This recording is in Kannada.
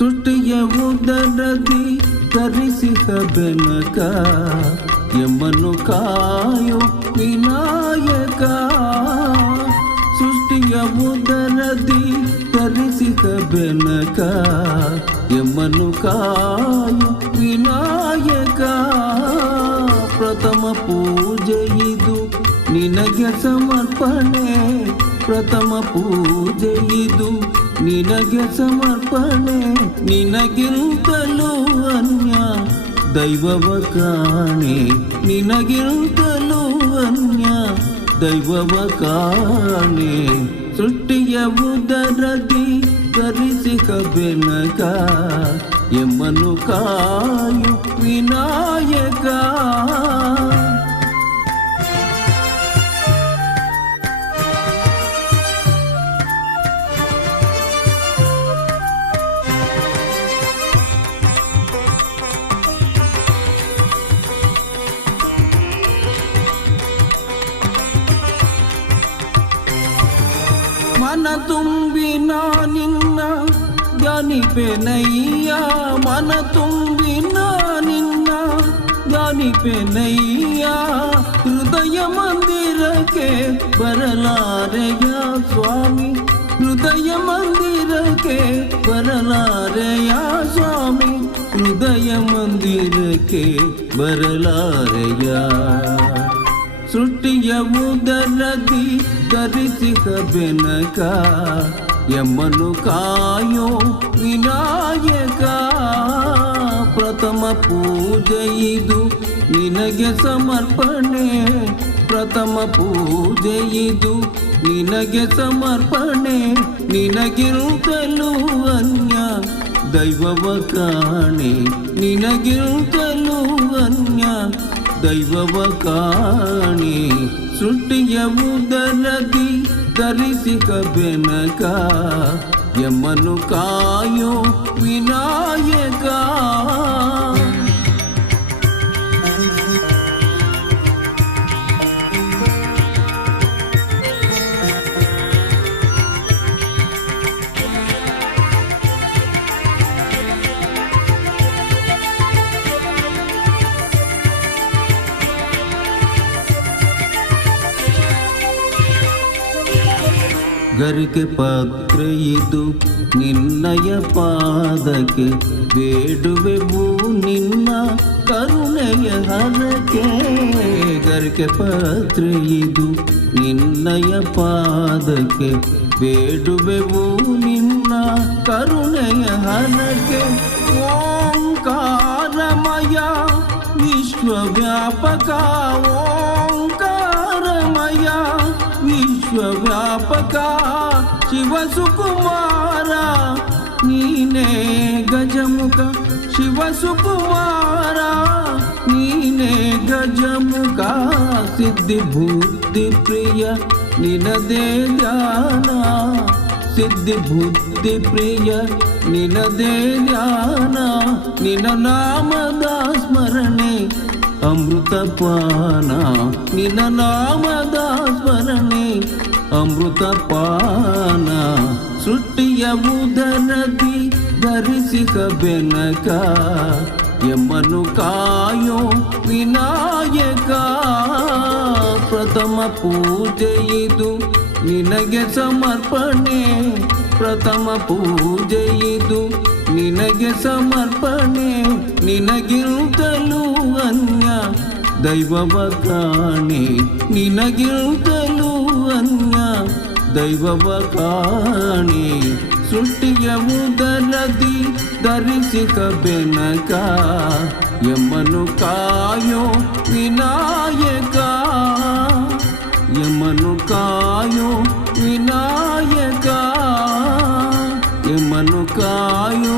ಸೃಷ್ಟಿಯ ಉದರದಿ ಧರಿಸಿದ ಬೆನಕ ಎಮ್ಮನ್ನು ಕಾಯೋ ವಿನಾಯಕ. ಸೃಷ್ಟಿಯ ಉದರದಿ ಧರಿಸಿದ ಬೆನಕ ಎಮ್ಮನ್ನು ಕಾಯೋ ವಿನಾಯಕ. ಪ್ರಥಮ ಪೂಜೆ ಇದು ನಿನಗೆ ಸಮರ್ಪಣೆ, ಪ್ರಥಮ ಪೂಜೆ ಇದು ನಿನಗೆ ಸಮರ್ಪಣೆ. ನಿನಗಿಂತಲೂ ಅನ್ಯ ದೈವವ ಕಾಣೆ, ನಿನಗಿಂತಲೂ ಅನ್ಯ ದೈವವ ಕಾಣೆ. ಸೃಷ್ಟಿಯ ಉದರದಿ ಧರಿಸಿದ ಬೆನಕ ಎಮ್ಮನ್ನು ಕಾಯು ವಿನಾಯಕ. ಮನ ತುಂಬಿ ನಾ ನಿನ್ನ ಧ್ಯಾನಿಪೆನಯ್ಯ, ಮನ ತುಂಬಿ ನಾ ನಿನ್ನ ಧ್ಯಾನಿಪೆನಯ್ಯ. ಹೃದಯ ಮಂದಿರಕ್ಕೆ ಬರಲಾರೆಯ ಸ್ವಾಮಿ, ಹೃದಯ ಮಂದಿರಕ್ಕೆ ಬರಲಾರೆಯ ಸ್ವಾಮಿ, ಹೃದಯ ಮಂದಿರಕ್ಕೆ ಬರಲಾರೆಯ. ಸೃಷ್ಟಿಯ ಉದರದಿ ಧರಿಸಿದ ಬೆನಕ ಎಮ್ಮನ್ನು ಕಾಯೋ ವಿನಾಯಕ. ಪ್ರಥಮ ಪೂಜೆ ಇದು ನಿನಗೆ ಸಮರ್ಪಣೆ, ಪ್ರಥಮ ಪೂಜೆ ಇದು ನಿನಗೆ ಸಮರ್ಪಣೆ. ನಿನಗಿರುತ್ತಲೂ ಅನ್ಯ ದೈವವ ಕಾಣೆ, ನಿನಗಿರುತ್ತಲೂ ಅನ್ಯ ದೈವವ ಕಾಣೆ. ಸೃಷ್ಟಿಯ ಉದರದಿ ಧರಿಸಿದ ಬೆನಕ ಎಮ್ಮನ್ನು ಕಾಯೋ ವಿನಾಯಕ. ಗರಿಕೆ ಪತ್ರ ಇದು ನಿನ್ನಯ ಪಾದಕ್ಕೆ, ಬೇಡುವೆವು ನಿನ್ನ ಕರುಣೆಯ ಹರಕೆ. ಗರಿಕೆ ಪತ್ರ ಇದು ನಿನ್ನಯ ಪಾದಕ್ಕೆ, ಬೇಡುವೆವು ನಿನ್ನ ಕರುಣೆಯ ಹರಕೆ. ಓಂಕಾರಮಯ ವಿಶ್ವವ್ಯಾಪಕ, ಓಂಕಾರಮಯ ವಿಶ್ವವ್ಯಾಪಕ. ಶಿವ ಸುಕುಮಾರ ನೀನೇ ಗಜಮುಖ, ಶಿವ ಸುಕುಮಾರ ನೀನೇ ಗಜಮುಖ. ಸಿದ್ಧಿ ಬುದ್ಧಿ ಪ್ರಿಯ ನಿನದೇ ಧ್ಯಾನ, ಸಿದ್ಧಿ ಬುದ್ಧಿ ಪ್ರಿಯ ನಿನದೇ ಧ್ಯಾನ. ನಿನ ನಾಮದ ಸ್ಮರಣೆ ಅಮೃತ ಪಾನ, ನಿನ ನಾಮದ ಸ್ಮರಣೆ ಅಮೃತ ಪಾನ. ಸೃಷ್ಟಿಯ ಉದರದಿ ಧರಿಸಿದ ಬೆನಕ ಎಮ್ಮನ್ನು ಕಾಯೋ ವಿನಾಯಕ. ಪ್ರಥಮ ಪೂಜೆ ಇದು ನಿನಗೆ ಸಮರ್ಪಣೆ, ಪ್ರಥಮ ಪೂಜೆ ಇದು ನಿನಗೆ ಸಮರ್ಪಣೆ. ನಿನಗಿರುತ್ತಲೂ ಅನ್ಯ ದೈವವ ಕಾಣೆ, ನಿನಗಿರುತ್ತಲೂ ಅನ್ಯ ದೈವವ ಕಾಣೆ. ಸೃಷ್ಟಿಯ ಉದರದಿ ಧರಿಸಿದ ಬೆನಕ ಎಮ್ಮನ್ನು ಕಾಯೋ ವಿನಾಯಕ, ಎಮ್ಮನ್ನು ಕಾಯೋ ವಿನಾಯಕ, ಎಮ್ಮನ್ನು ಕಾಯೋ